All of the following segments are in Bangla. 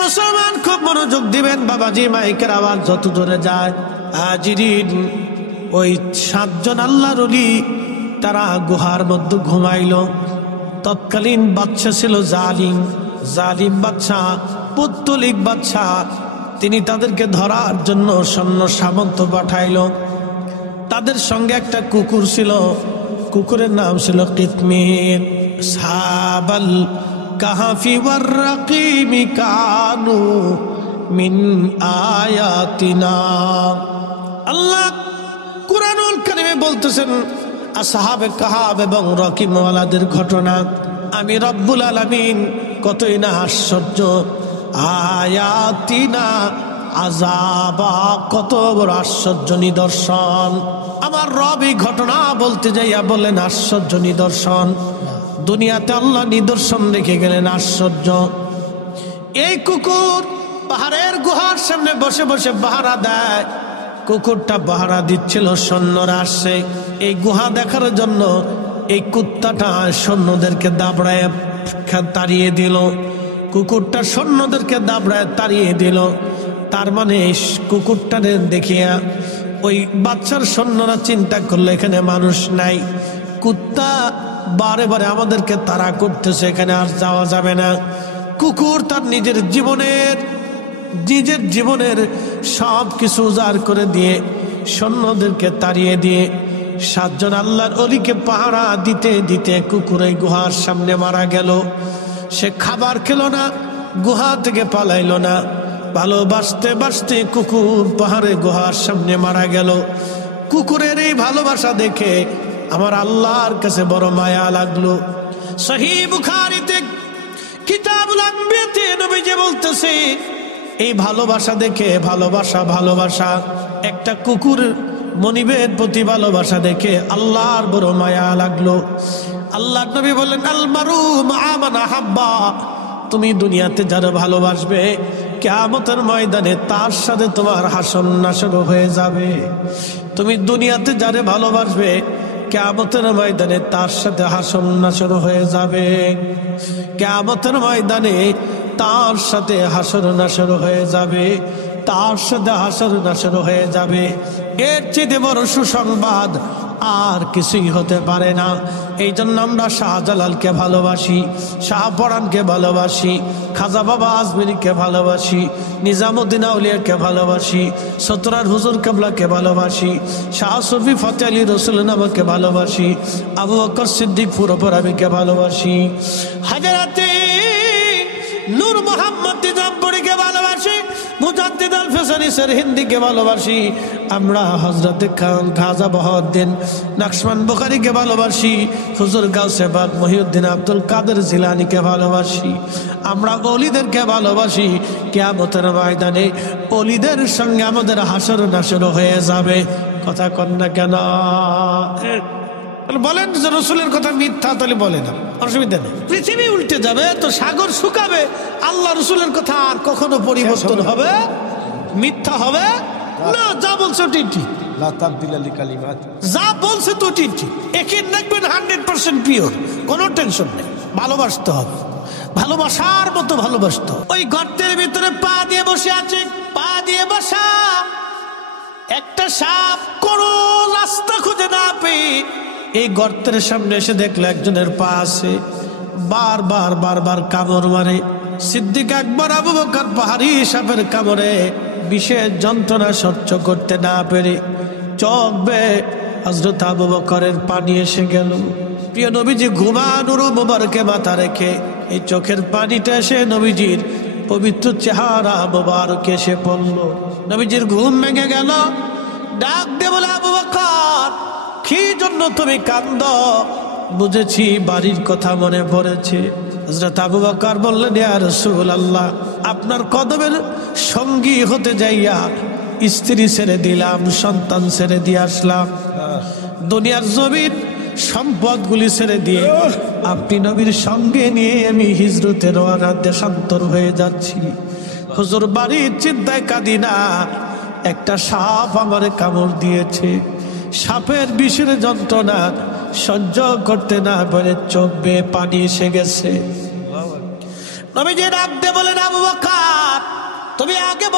মুসলমান খুব মনোযোগ দিবেন বাবাজি, মাইকের আওয়াজ যত দূরে যায়। হাজিরিন, ওই 7 জন আল্লাহর ওলি তারা গুহার মধ্যে ঘুমাইল। তৎকালীন বাদশা ছিল জালিম বাদশা, পুত্তলিক বাদশা। তিনি তাদেরকে ধরার জন্য সৈন্য সামন্ত পাঠাইল। তাদের সঙ্গে একটা কুকুর ছিল, কুকুরের নাম ছিল কিতমির। সাবাল কাহাফি ওয়ার রাকিমি কানু মিন আয়াতিনা। আল্লাহ কুরআনুল কারীমে বলতেছেন আসহাবে কাহাফ এবং রকিমওয়ালাদের ঘটনা। আমি রব্বুল আলামিন কতই না আশ্চর্য, আয়াতিনা আযাবা, কত বড় আশ্চর্য নিদর্শন। আমার রব এই ঘটনা বলতে যাইয়া বললেন আশ্চর্য নিদর্শন। দুনিয়াতে আল্লাহ নিদর্শন রেখে গেলেন আশ্চর্য। এই কুকুর পাহাড়ের গুহার সামনে বসে বসে পাহারা দেয়। কুকুরটা পাহারা দিচ্ছিল, সৈন্যরা আসছে এই গুহা দেখার জন্য। এই কুত্তাটা সৈন্যদেরকে দাবড়ায় তাড়িয়ে দিল। কুকুরটা সৈন্যদেরকে দাবড়ায় তাড়িয়ে দিল। তার মানে কুকুরটারে দেখিয়া ওই বাচ্চার সৈন্যরা চিন্তা করলো এখানে মানুষ নাই, কুত্তা বারে বারে আমাদেরকে তাড়া করতেছে, এখানে আর যাওয়া যাবে না। কুকুর তার নিজের জীবনের সব কিছু উজাড় করে দিয়ে সৈন্যদেরকে তাড়িয়ে দিয়ে 7 জন আল্লাহর ওলিকে পাহারা দিতে দিতে কুকুর এই গুহার সামনে মারা গেল। সে খাবার খেলো না, গুহা থেকে পালাইলো না। ভালোবাসতে বাসতে কুকুর পাহাড়ে গুহার সামনে মারা গেল। কুকুরের এই ভালোবাসা দেখে আমার আল্লাহর কাছে বড় মায়া লাগলো। সহিহ বুখারীতে কিতাবুল আম্বিয়াতে নবীজি বলতেছে এই ভালোবাসা দেখে, ভালোবাসা একটা কুকুর মনিবের প্রতি ভালোবাসা দেখে আল্লাহর বড় মায়া লাগলো। আল্লাহর নবী বললেন আল মারু মা মান আহাব্বা, তুমি দুনিয়াতে যারা ভালোবাসবে কিয়ামতের ময়দানে তার সাথে তোমার হাসর নাসর হয়ে যাবে। তুমি দুনিয়াতে যারা ভালোবাসবে কিয়ামতের ময়দানে তার সাথে হাসর নাসর হয়ে যাবে। কিয়ামতের ময়দানে তার সাথে হাসর নাসর হয়ে যাবে, তার সাথে হাসর নাসর হয়ে যাবে। এর চেয়ে বড় সুসংবাদ আর কিছুই হতে পারে না। এই জন্য আমরা শাহজালালকে ভালোবাসি, শাহপরানকে ভালোবাসি, খাজা বাবা আজমিরিকে ভালোবাসি, নিজামুদ্দিন আউলিয়াকে ভালোবাসি, সতরার হুজুর কেবলাকে ভালোবাসি, শাহ সুফি ফতে আলী রসুল নামকে ভালোবাসি, আবু বকর সিদ্দিক পুরোপরাবিকে ভালোবাসি, হাজারাতে নূর মোহাম্মদ নিজামপুরীকে ভালোবাসি, মুজাদ্দিদ আল ফেসানি হিন্দিকে ভালোবাসি। আমরা হযরতে খাজা বহাউদ্দিন নকশবন্দ বুখারীকে ভালোবাসি, হুজুর গাউসে পাক মহিউদ্দিন আব্দুল কাদের জিলানীকে ভালোবাসি। আমরা ওলিদেরকে ভালোবাসি। কিয়ামতের ময়দানে ওলিদের সঙ্গে আমাদের হাসর নাসর হয়ে যাবে। কথা কন না কেন? বলেন যে রসুলের কথা মিথ্যা, তাহলে বলে না, অসুবিধা নেই। পৃথিবী উল্টে যাবে তো সাগর শুকাবে, আল্লাহ রসুলের কথা আর কখনো পরিবর্তন হবে? মিথ্যা হবে না। যা বলছে ঠিক, যা বলছে তো ঠিক। একে দেখবেন 100% পিওর, কোনো টেনশন নেই। ভালোবাসতে হবে, ভালোবাসার মতো ভালোবাসতে। ওই গর্তের ভিতরে পা দিয়ে বসে আছে, পা দিয়ে বসা একটা সাপ কোন রাস্তা খুঁজে না পেয়ে এই গর্তের সামনে এসে দেখলো একজনের পা আছে। বারবার কামড় মারে। সিদ্দিক আকবর আবু বকর পাহাড়ি সাপের কামড়ে বিশেষ যন্ত্রণা সহ্য করতে না পেরে চোখ বেয়ে হযরত আবু বকরের পানি এসে গেল। প্রিয় নবীজি ঘুমানোর মোবারকে মাথা রেখে এই চোখের পানিটা এসে নবীজির পবিত্র চেহারা মোবারকে এসে পড়ল। নবীজির ঘুম ভেঙে গেল। ডাক দিয়ে বলে আবু বকর, কি জন্য তুমি কাঁদো? বুঝেছি বাড়ির কথা মনে পড়েছে। হযরত আবু বকর বললেন, ইয়া রাসূলুল্লাহ, আপনার কদমের সঙ্গী হতে যাইয়া স্ত্রী ছেড়ে দিলাম, সন্তান ছেড়ে দিয়ে আসলাম, দুনিয়ার জমিন সম্পদগুলি ছেড়ে দিয়ে আপনি নবীর সঙ্গে নিয়ে আমি হিজরতে রওনা, দেশান্তর হয়ে যাচ্ছি। হুজুর বাড়ির চিন্তায় কাঁদি না, একটা সাপ আমারে কামড় দিয়েছে। সাপের বিষের যন্ত্রণা সহ্য করতে না পারে চোখ বেয়ে পানি এসে গেছে। নবীজি ডাক দিয়ে বলেন, আবু বকর,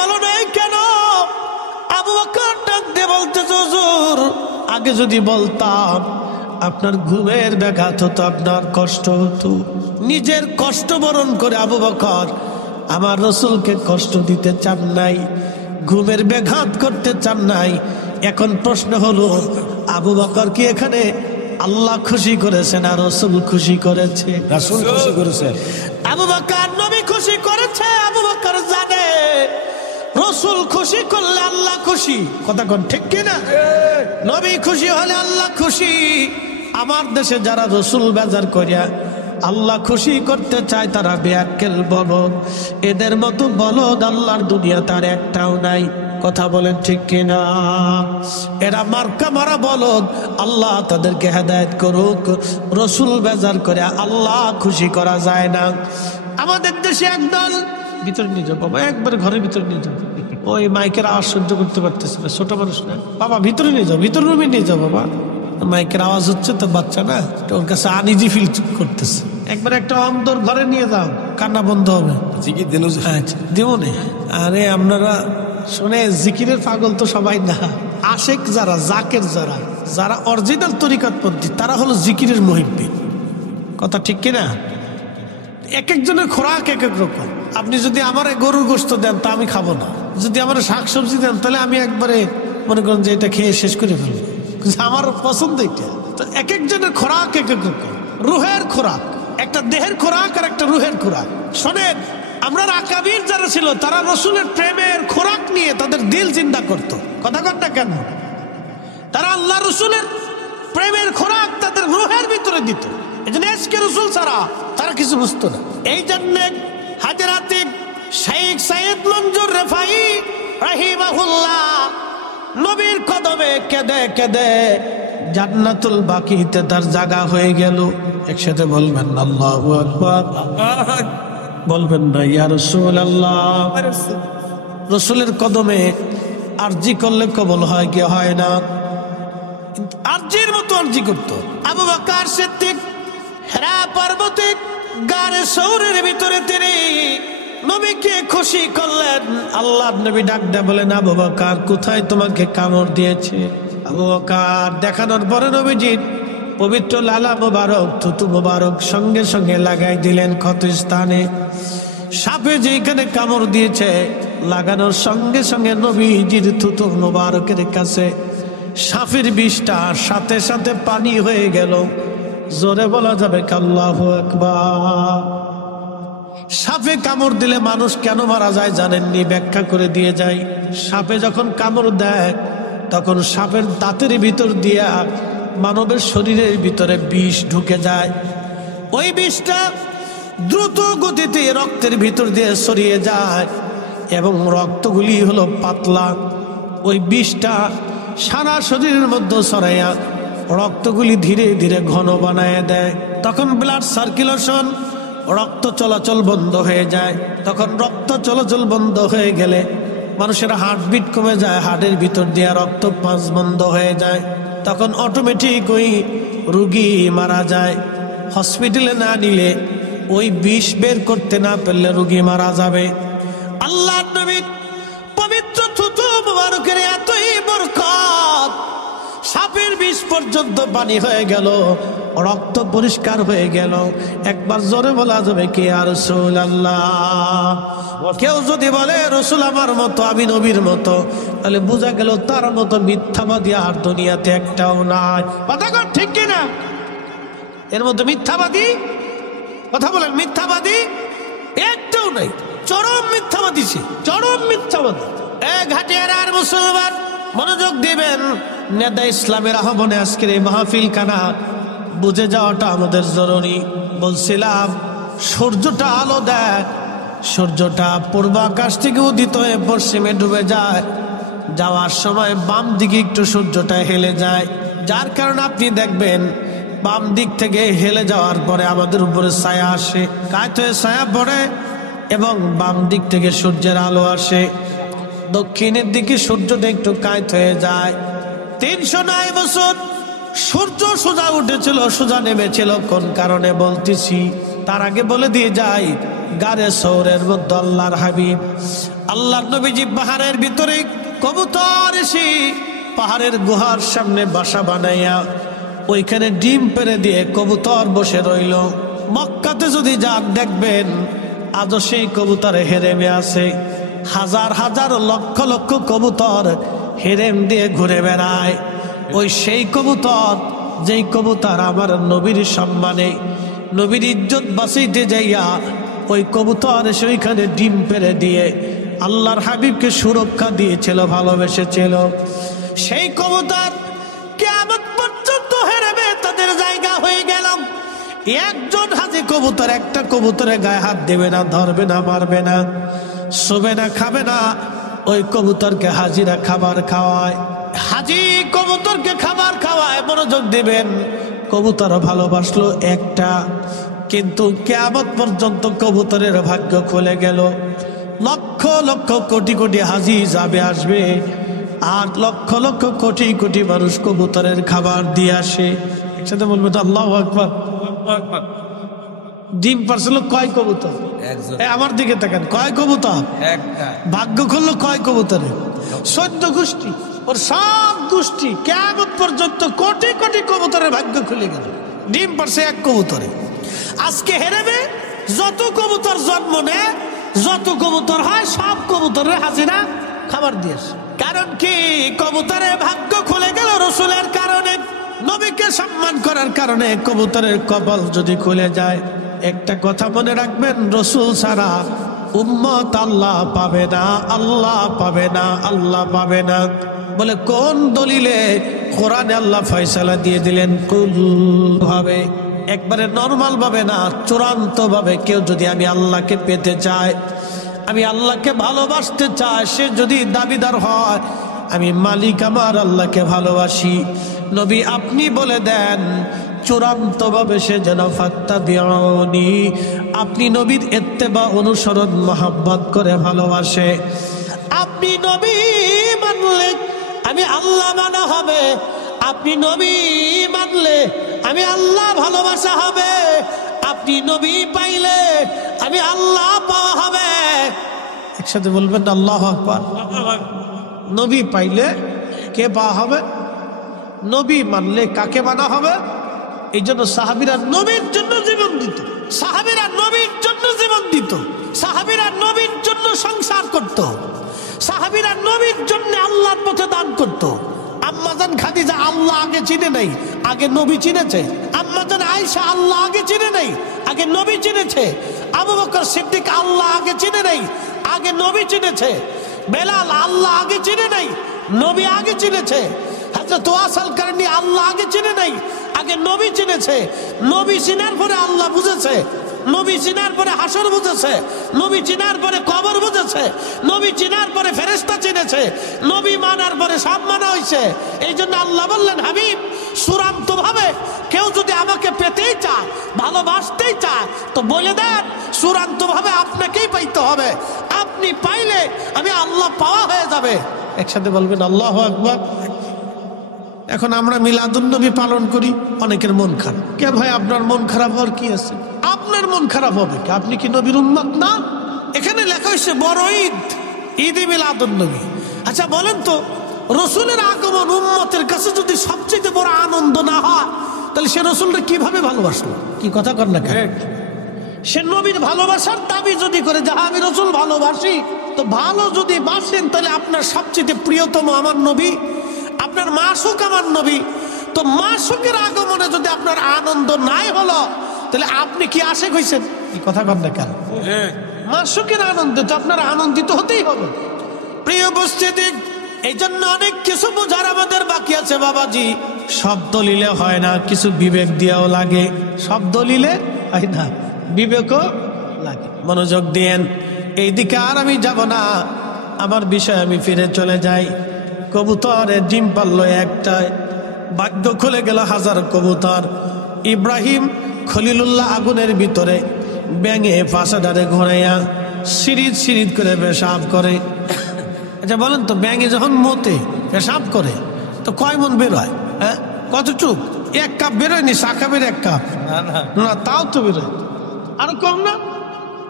বলো নাই কেন? আবু বকর ডাক দিয়ে বলতেছে, হুজুর আগে যদি বলতাম আপনার ঘুমের ব্যাঘাত হতো, আপনার কষ্ট হতো। নিজের কষ্ট বরণ করে আবু বকর আমার রসুলকে কষ্ট দিতে চান নাই, ঘুমের ব্যাঘাত করতে চান নাই। এখন প্রশ্ন হলো, আবু বকর কি এখানে আল্লাহ খুশি করেছে না রসুল খুশি করেছে? রাসূল খুশি করেছে। আবু বকর নবী খুশি করেছে। আবু বকর জানে রসুল খুশি করলে আল্লাহ খুশি। কথা কোন ঠিক কিনা? নবী খুশি হলে আল্লাহ খুশি। আমার দেশে যারা রসুল বেজার করিয়া আল্লাহ খুশি করতে চায় তারা বেয়াক্কেল বলদ। এদের মতো বলদ আল্লাহর দুনিয়া তার একটাও নাই। কথা বলেন ঠিক কিনা? এরা মার্কা মারা বলদ। আল্লাহ তাদেরকে হেদায়েত করুক। রসুল বেজার করে আল্লাহ খুশি করা যায় না। আমাদের দেশে একদল ভিতরে নিয়ে যাও বাবা, একবার ঘরের ভিতরে নিয়ে যাও। ওই মাইকের আওয়াজ সহ্য করতে পারতেছে না, ছোট মানুষ না বাবা, ভিতরে নিয়ে যাও, ভিতর রুমে নিয়ে যাও বাবা। মাইকের আওয়াজ হচ্ছে তো বাচ্চা না, ওর কাছে আনইজি ফিল করতেছে। একবার একটা অন্তর ঘরে নিয়ে যাও, কান্না বন্ধ হবে। জিকির দেন হুজুর। আচ্ছা দিব না। আরে আপনারা শুনে জিকিরের পাগল তো সবাই না, আশেক যারা, জাকের যারা, যারা অরিজিনাল তরিকাতপন্থী তারা হলো জিকিরের মুহিব্বিন। কথা ঠিক কিনা? এক একজনের খোরাক এক এক রকম। আপনি যদি আমার গরুর গোশত দেন তা আমি খাবো না, যদি আমার শাকসবজি দেন তাহলে আমি একবারে মনে করেন যে এটা খেয়ে শেষ করে ফেলবো, আমার পছন্দ এটা। তো এক একজনের খোরাক এক এক রকম। রুহের খোরাক একটা, দেহের খোরাক আর একটা রুহের খোরাক। শোনেন, আমরা আকাবির যারা ছিল তারা রসুলের প্রেমের খোরাক নিয়ে তাদের দিল চিন্তা করতো। কথা কথা কেন? তারা আল্লাহ রসুলের প্রেমের খোরাক তাদের রুহের ভিতরে দিত। এই জন্য এসকে রসুল ছাড়া তারা কিছু বুঝতো না। এই জন্য হাজরাতে শেখ সাইয়েদ মঞ্জুর রেফাই রাহিমাহুল্লাহ নবীর কদমে কেঁদে কেঁদে জান্নাতুল বাকিতে তার জায়গা হয়ে গেল। একসাথে বলবেন আল্লাহু আকবার, বলবেন না ইয়া রাসূলুল্লাহ। রসুলের কদমে আরজি করলে কবুল হয় কি হয় না? কিন্তু আরজির মতো আরজি করতো আবু বকর সিদ্দিক। হেরা পর্বতে গারে সৌরের ভিতরে তিনি নবীকে খুশি করলেন। আল্লাহ নবী ডাক দেয়া বলেন, আবু বকর কোথায় তোমাকে কামড় দিয়েছে? আবু বকর দেখানোর পরে নবীজির পবিত্র লালা মোবারক, থুতু মোবারক সঙ্গে সঙ্গে লাগাই দিলেন ক্ষত স্থানে। সাপে যেখানে কামড় দিয়েছে লাগানোর সঙ্গে সঙ্গে নবীজির থুতু মোবারকের কাছে সাপের বিষটা সাথে সাথে পানি হয়ে গেল। জোরে বলা যাবে আল্লাহু আকবার। সাপে কামড় দিলে মানুষ কেন মারা যায় জানেননি? ব্যাখ্যা করে দিয়ে যায়। সাপে যখন কামড় দেয় তখন সাপের দাঁতের ভিতর দিয়া মানবের শরীরের ভিতরে বিষ ঢুকে যায়। ওই বিষটা দ্রুত গতিতে রক্তের ভিতর দিয়ে ছড়িয়ে যায় এবং রক্তগুলি হলো পাতলা। ওই বিষটা সারা শরীরের মধ্যে ছড়াইয়া রক্তগুলি ধীরে ধীরে ঘন বানায় দেয়। তখন ব্লাড সার্কুলেশন, রক্ত চলাচল বন্ধ হয়ে যায়। তখন রক্ত চলাচল বন্ধ হয়ে গেলে মানুষের হার্টবিট কমে যায়, হার্টের ভিতর দিয়ে রক্ত পাঁচ বন্ধ হয়ে যায়। তখন অটোমেটিক ওই রুগী মারা যায়। হসপিটালে না নিলে, ওই বিষ বের করতে না পারলে রুগী মারা যাবে। আল্লাহ নবীর পবিত্র থুতু মুবারকের এতই বরকত, সাপের বিষ পর্যন্ত পানি হয়ে গেল, রক্ত পরিষ্কার হয়ে গেল। একবার জোরে বলা যাবে কি ইয়া রাসূলুল্লাহ? কেউ যদি বলে রসুল আমার মতো, আমি নবীর মতো, তাহলে বোঝা গেল তার মতো মিথ্যাবাদী আর দুনিয়াতে একটাও নাই। কথা কর ঠিক কিনা? এর মধ্যে মিথ্যাবাদী, কথা বলেন, মিথ্যাবাদী একটাও নাই। চরম মিথ্যাবাদী সে, চরম মিথ্যাবাদী। ঘাটিয়ারা আর মুসলমান মনোযোগ দিবেন। নেতা ইসলামের আহ্বানে আজকের এই মাহফিল কানা বুঝে যাওয়াটা আমাদের জরুরি। বলছিলাম সূর্যটা আলো দেয়, সূর্যটা পূর্ব আকাশ থেকে উদিত হয়ে পশ্চিমে ডুবে যায়, যাওয়ার সময় বাম দিকে একটু সূর্যটা হেলে যায়, যার কারণে আপনি দেখবেন বাম দিক থেকে হেলে যাওয়ার পরে আমাদের উপরে ছায়া আসে, কাত হয়ে ছায়া পড়ে এবং বাম দিক থেকে সূর্যের আলো আসে। দক্ষিণের দিকে সূর্যটা একটু কাত হয়ে যায়। 309 বছর সূর্য সোজা উঠেছিল, সোজা নেমেছিল। কোন কারণে বলতেছি তার আগে বলে দিয়ে যাই, গারে সৌরের মধ্যে আল্লাহর হাবিব আল্লাহর নবীজি পাহাড়ের ভিতরে কবুতর এসে পাহাড়ের গুহার সামনে বাসা বানাইয়া ওইখানে ডিম পেড়ে দিয়ে কবুতর বসে রইল। মক্কাতে যদি যান দেখবেন আজও সেই কবুতর হেরেমে আছে। হাজার হাজার লক্ষ লক্ষ কবুতর হেরেম দিয়ে ঘুরে বেড়ায়। ওই সেই কবুতর যেই কবুতর আমার নবীর সম্মানে নবীর ইজ্জত বাঁচাইতে যাইয়া ওই কবুতর এসে ওইখানে ডিম পেড়ে দিয়ে আল্লাহর হাবিবকে সুরক্ষা দিয়েছিল, ভালোবেসেছিল। সেই কবুতর কিয়ামত পর্যন্ত হেরেবে তাদের জায়গা হয়ে গেল। একজন হাজি কবুতর একটা কবুতরের গায়ে হাত দেবে না, ধরবে না, মারবে না, শোবে না, খাবে না। ওই কবুতরকে হাজিরা খাবার খাওয়ায়, হাজি কবুতরকে খাবার খাওয়ায়। মনোযোগ দেবেন, কবুতর ভালোবাসলো একটা, কিন্তু কিয়ামত পর্যন্ত কবুতরের ভাগ্য খুলে গেল। লক্ষ লক্ষ কোটি কোটি হাজি যাবে আসবে, আর লক্ষ লক্ষ কোটি কোটি মানুষ কবুতরের খাবার দিয়ে আসে। একসাথে বলবে তো আল্লাহু আকবার। ডিম পারছিল কয় কবুতর? আমার দিকে তাকান, কয় কবুতর? ভাগ্য খুললো কয় কবুতরে? 14 গোষ্ঠী, ওর সব গোষ্ঠী কিয়ামত পর্যন্ত কোটি কোটি কবুতরের ভাগ্য খুলে গেল। ডিম পারছে এক কবুতরে। আজকে হেরেবে যত কবুতর জন্ম নেয়, যত কবুতর হয়, সব কবুতরের হাজিরা খাবার দিয়েছে। কারণ কি? কবুতরের ভাগ্য খুলে গেল রসুলের কারণে, নবীকে সম্মান করার কারণে। কবুতরের কপাল যদি খুলে যায়, একটা কথা মনে রাখবেন, রসুল ছাড়া উম্মত আল্লাহ পাবে না, আল্লাহ পাবে না, আল্লাহ পাবে না। বলে কোন দলিলে? কোরআনে আল্লাহ ফয়সালা দিয়ে দিলেন কুল ভাবে, একবারে নরমাল ভাবে না, চূড়ান্ত ভাবে। কেউ যদি আমি আল্লাহকে পেতে চায়, আমি আল্লাহকে ভালোবাসতে চাই, সে যদি দাবিদার হয় আমি মালিক আমার আল্লাহকে ভালোবাসি, নবী আপনি বলে দেন চূড়ান্ত ভাবে সে যেন ফাত্তাবিউনি, আপনি নবীর ইত্তেবা অনুসরণ মহব্বত করে ভালোবাসে। আপনি নবী মানলে আমি আল্লাহ মানা হবে, আপনি নবী মানলে আমি আল্লাহ ভালোবাসা হবে, আপনি নবী পাইলে আমি আল্লাহ পাওয়া হবে। একসাথে বলবেন আল্লাহু আকবার। নবী পাইলে কে পাওয়া হবে? নবী মানলে কাকে মানা হবে? এই জন্য সাহাবীরা নবীর জন্য জীবন দিত, সাহাবীরা নবীর জন্য জীবন দিত, সাহাবীরা নবীর জন্য সংসার করত, সাহাবীরা নবীর জন্য আল্লাহর পথে দান করত। আম্মাজান খাদিজা আল্লাহ আগে চিনে নাই, আগে নবী চিনেছে। আম্মাজান আয়েশা আল্লাহ আগে চিনে নাই, আগে নবী চিনেছে। আবু বকর সিদ্দিক আল্লাহ আগে চিনে নাই, আগে নবী চিনেছে। বেলাল আল্লাহ আগে চিনে নাই, নবী আগে চিনেছে। হযরত ওয়াসাল কারনী আল্লাহ আগে চিনে নাই, আগে নবী চিনেছে। নবী চিনার পরে আল্লাহ বুঝেছে, নবী চিনার পরে হাসর বুঝেছে, নবী চিনার পরে কবর বুঝেছে, নবী চিনার পরে ফেরেশতা চিনেছে, নবী মানার পরে সব মানা হয়েছে। এই জন্য আল্লাহ বললেন, হাবিব চূড়ান্ত ভাবে কেউ যদি আমাকে পেতেই চায়, ভালোবাসতেই চায়, তো বলে দেন চূড়ান্ত ভাবে আপনাকেই পাইতে হবে। আপনি পাইলে আমি আল্লাহ পাওয়া হয়ে যাবে। একসাথে বলবেন আল্লাহু আকবার। এখন আমরা মিলাদুন নবী পালন করি, অনেকের মন খারাপ। কে ভাই আপনার মন খারাপ হওয়ার কি আছে? আপনার মন খারাপ হবে কি? আপনি কি নবীর উম্মত না? এখানে লেখা হয়েছে বড় ঈদ, ঈদে মিলাদুন নবী। আচ্ছা বলেন তো, রসুলের আগমন উম্মতের কাছে যদি সবচেয়ে বড় আনন্দ না হয়, তাহলে সে রসুলটা কিভাবে ভালোবাসলো? কি কথা কর না কেন? সে নবীর ভালোবাসার দাবি যদি করে যে আমি রসুল ভালোবাসি, তো ভালো যদি বাসেন তাহলে আপনার সবচেয়ে প্রিয়তম আমার নবী, আপনার মাসুক আমার নবী। তো মাসুকের আগমনে যদি আপনার আনন্দ নাই হলো, তাহলে আপনি কি আশেক হইছেন? এই কথা কর না কেন? মাসুকের আনন্দে তো আপনার আনন্দিত হতেই হবে। প্রিয় উপস্থিতি, এই জন্য অনেক কিছু বোঝার আমাদের বাকি আছে বাবাজি। সব দলিলে হয় না, কিছু বিবেক দিয়েও লাগে। সব দলিলে হয় না, বিবেকও লাগে। মনোযোগ দিয়েন, এইদিকে আর আমি যাব না, আমার বিষয় আমি ফিরে চলে যাই। কবুতরের ডিম পারলো একটাই, ভাগ্য খুলে গেল হাজার কবুতর। ইব্রাহিম খলিলুল্লাহ আগুনের ভিতরে ব্যাঙে ফাঁসাডারে ঘোরাইয়া সিরিদ সিরিদ করে পেশাব করে। আচ্ছা বলেন তো, ব্যাঙে যখন মতে পেশাব করে তো কয় মন বেরোয়? হ্যাঁ, কতটুক? 1 কাপ বেরোয়নি, চা কাপের 1 কাপ না, তাও তো বেরোয়। আরো কম না?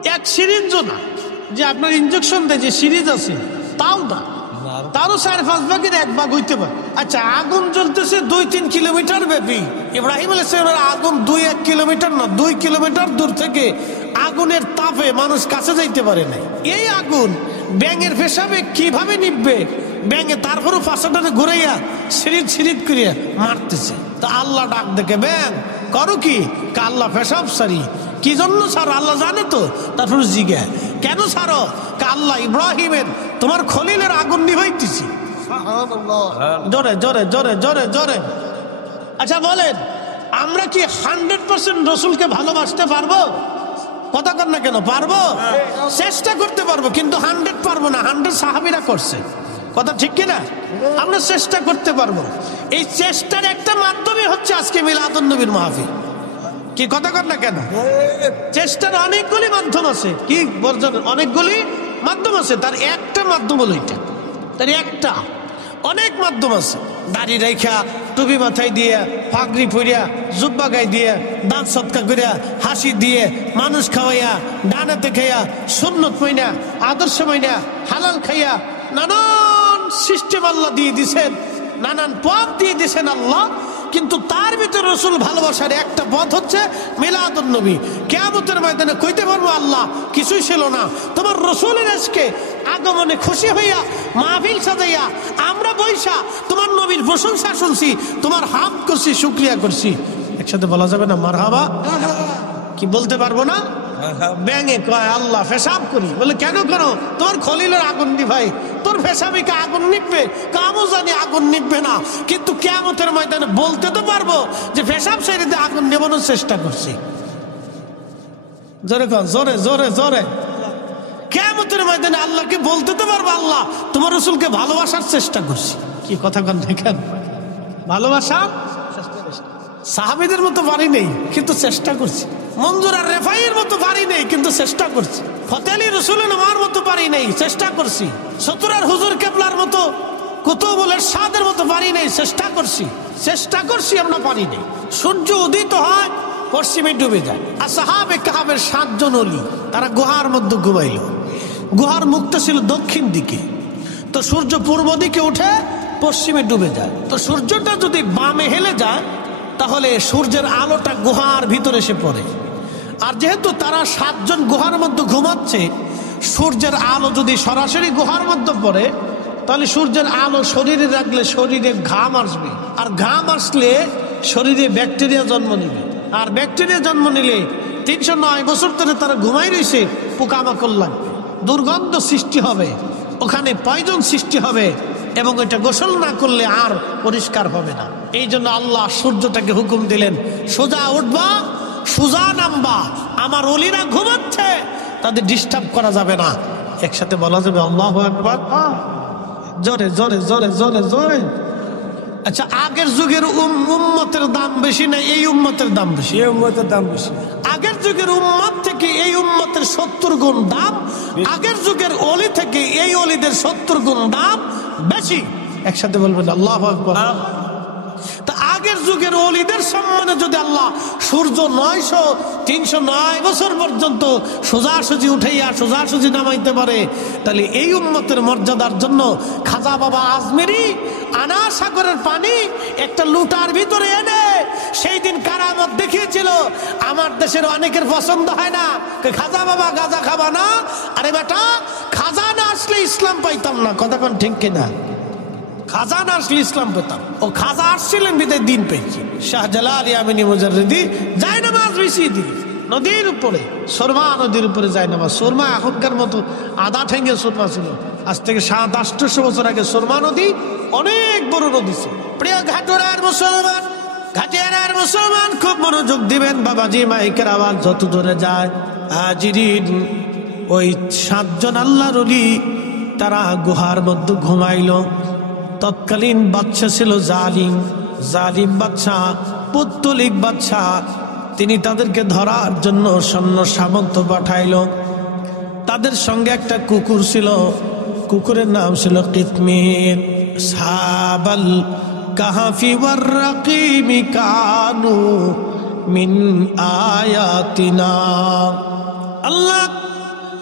এক সিরিঞ্জও না, যে আপনার ইনজেকশন দেয় যে সিরিজ আছে তাও না, তারও 4-5 ভাগের 1 ভাগ হইতে পারে। আচ্ছা, আগুন জ্বলতেছে 2-3 কিলোমিটার ব্যাপী, ইব্রাহিম আলাইহিস সালামের আগুন 2-1 কিলোমিটার না, 2 কিলোমিটার দূর থেকে আগুনের তাপে মানুষ কাছে যাইতে পারে না। এই আগুন ব্যাঙের পেশাবে কিভাবে নিববে? ব্যাঙে তারপরও পাশাটারে ঘুরাইয়া সিরিজ সিরিজ করিয়া মারতেছে। তা আল্লাহ ডাক দেখে, ব্যাং করো কি? আল্লাহ পেশাব সারি। কি জন্য ছাড়ো আল্লাহ জানে তো। তারপর জিজ্ঞা, কেন ছাড়ো? আল্লাহ ইব্রাহিমের তোমার খলিলের আগুন নিভাইতেছি। জোরে জোরে জোরে জোরে জোরে। আচ্ছা বলেন, আমরা কি 100% রসুলকে ভালোবাসতে পারবো? কথা কর না কেন? পারবো, চেষ্টা করতে পারবো, কিন্তু 100 পারবো না। 100 সাহাবীরা করছে, কথা ঠিক কিনা? আমরা চেষ্টা করতে পারবো। এই চেষ্টার একটা মাধ্যমে হচ্ছে আজকে মিলাদুন নবীর মাহফিল। কি কথা কর না কেন? চেষ্টার অনেকগুলি মাধ্যম আছে, কি বর্জন অনেকগুলি মাধ্যম আছে, তার একটা মাধ্যম হলো এটা। তার একটা, অনেক মাধ্যম আছে। দাড়ি রেখা, টুপি মাথায় দিয়ে, পাগড়ি পরিয়া, জুব্বা গায়ে দিয়ে, দাঁত সৎকা করিয়া, হাসি দিয়ে, মানুষ খাওয়াইয়া, ডানাতে খাইয়া, সুন্নত মাইনা, আদর্শ মাইনা, হালাল খাইয়া, নানান সিস্টেম আল্লাহ দিয়ে দিছেন, নানান পথ দিয়ে দিছেন আল্লাহ। কিন্তু তার ভিতরে রসুল ভালোবাসার একটা পথ হচ্ছে মিলাদুন নবী। কিয়ামতের ময়দানে কইতে পারবো, আল্লাহ কিছুই ছিল না, তোমার রসুলের আজকে আগমনে খুশি হইয়া মাহফিল সাজাইয়া আমরা বৈশা তোমার নবীর প্রশংসা শুনছি, তোমার হামদ করছি, শুকরিয়া করছি। একসাথে বলা যাবে না মারহাবা? কি বলতে পারবো না? ব্যাঙে কয় আল্লাহ পেশাব করি, বলে কেন করো? তোমার খলিলের আগুন নিভাই, তোর পেশাবিকে আগুন নিববে? কামও জানি আগুন নিববে না, কিন্তু কিয়ামতের ময়দানে বলতে তো পারবো যে পেশাব সারিতে আগুন নেবানোর চেষ্টা করছি। জোরে কন, জোরে জোরে জোরে। কিয়ামতের ময়দানে আল্লাহকে বলতে তো পারবো, আল্লাহ তোমার রসুলকে ভালোবাসার চেষ্টা করছি। কি কথা কন দেখেন? ভালোবাসা সাহাবীদের মতো পারি নেই, কিন্তু চেষ্টা করছি। মঞ্জুর আর রেফাইয়ের মতো পারি নেই, কিন্তু চেষ্টা করছি। ফতে আলী রসুলের আমার মতো পারি নেই, চেষ্টা করছি। সতুরার হুজুর কেবলার মতো, কুতুবুলের সাদের মতো পারি নেই, চেষ্টা করছি। চেষ্টা করছি, আমরা পারি নেই। সূর্য উদিত হয়, পশ্চিমে ডুবে যায়। আসহাবে কাহাবের 7 জন ওলি, তারা গুহার মধ্যে ঘুমাইল। গুহার মুখটা ছিল দক্ষিণ দিকে, তো সূর্য পূর্ব দিকে উঠে পশ্চিমে ডুবে যায়। তো সূর্যটা যদি বামে হেলে যায়, তাহলে সূর্যের আলোটা গুহার ভিতরে এসে পড়ে। আর যেহেতু তারা 7 জন গুহার মধ্যে ঘুমাচ্ছে, সূর্যের আলো যদি সরাসরি গুহার মধ্যে পড়ে, তাহলে সূর্যের আলো শরীরে রাখলে শরীরে ঘাম আসবে, আর ঘাম আসলে শরীরে ব্যাকটেরিয়া জন্ম নিবে। আর ব্যাকটেরিয়া জন্ম নিলে 309 বছর ধরে তারা ঘুমাই রয়েছে, পোকামাকড় লাগবে, দুর্গন্ধ সৃষ্টি হবে, ওখানে পয়জন সৃষ্টি হবে, এবং এটা গোসল না করলে আর পরিষ্কার হবে না। এই জন্য আল্লাহ সূর্যটাকে হুকুম দিলেন, সোজা উঠবা, সোজা নামবা। আমার ওলিরা ঘুমাচ্ছে, তাদের ডিস্টার্ব করা যাবে না। একসাথে বলা যাবে আল্লাহু আকবার, জোরে জোরে জোরে জোরে জোরে। আচ্ছা, আগের যুগের উম্মতের দাম বেশি না এই উম্মতের দাম বেশি? এই উম্মতের দাম বেশি। আগের যুগের উম্মত থেকে এই উম্মতের 70 গুণ দাম, আগের যুগের অলি থেকে এই অলিদের 70 গুণ দাম বেশি। একসাথে বলবেন আল্লাহু আকবার। তা আগের যুগের অলিদের সম্মানে যদি আল্লাহ সূর্য 309 বছর পর্যন্ত সোজাসুজি উঠাইয়া সোজাসুজি নামাইতে পারে, তাহলে এই উম্মতের মর্যাদার জন্য খাজা বাবা আজমেরি আনা সাগরের পানি একটা লুটার ভিতরে এনে সেই দিন কারামত দেখিয়েছিল। আমার দেশের অনেকের পছন্দ হয় না, খাজা বাবা গাঁজা খাবা না। আরে বেটা, খাজা না আসলে ইসলাম পাইতাম না, কথা কোন ঠিক কিনা? খাজা না আসলে ইসলাম পেতাম। ও খাজা আসছিলেন বিদায় দিন পেয়েছি। শাহজালাল ইয়ামিনী মুজাররিদি জায়নামাজ বিছিয়ে দিয়ে নদীর উপরে, সুরমা নদীর উপরে জায়নামাজ। সুরমা এখনকার মতো আধা ঠেঙ্গে সুরমা ছিল, আজ থেকে 700-800 বছর আগে সুরমা নদী অনেক বড় নদী ছিল। প্রিয় ঘাটুরার মুসলমান, ঘাটিয়ারার মুসলমান, খুব মনোযোগ দিবেন বাবাজি, মাইকের আওয়াজ যত দূরে যায়। হাজিরিন, ওই 7 জন আল্লাহর ওলি তারা গুহার মধ্যে ঘুমাইল। তৎকালীন বাদশা ছিল জালিম, জালিম বাদশা, পুত্তলিক বাদশা। তিনি তাদেরকে ধরার জন্য সৈন্য সামন্ত পাঠাইল। তাদের সঙ্গে একটা কুকুর ছিল, কুকুরের নাম ছিল কিতমির। সাবাল কাহাফি ওয়ার রাকিমি কানু মিন আয়াতিনা। আল্লাহ